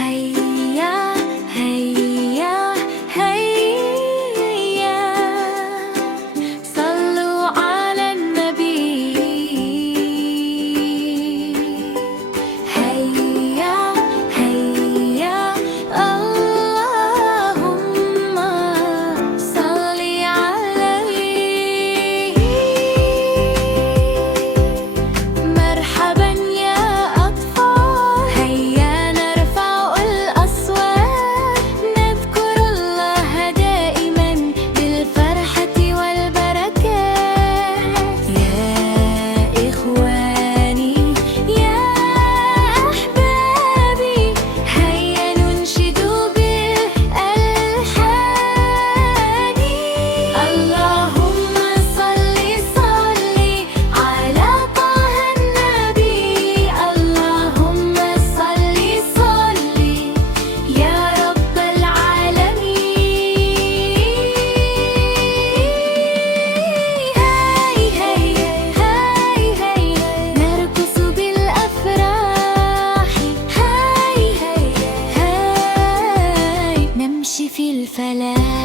هيا هيا هيا صلوا على النبي. هيا هيا اللهم صل عليه. مرحبا يا أطفال، هيا نرفع الأصوات، نذكر الله دائما بالفرحة والبركات. يا إخواني يا أحبابي، هيا ننشد بالألحان. اللهم صل صل على طه النبي. اللهم صل صل يا رب العالمين. هاي هاي هاي هاي نرقص بالأفراح. هاي هاي هاي نمشي في الفلاح.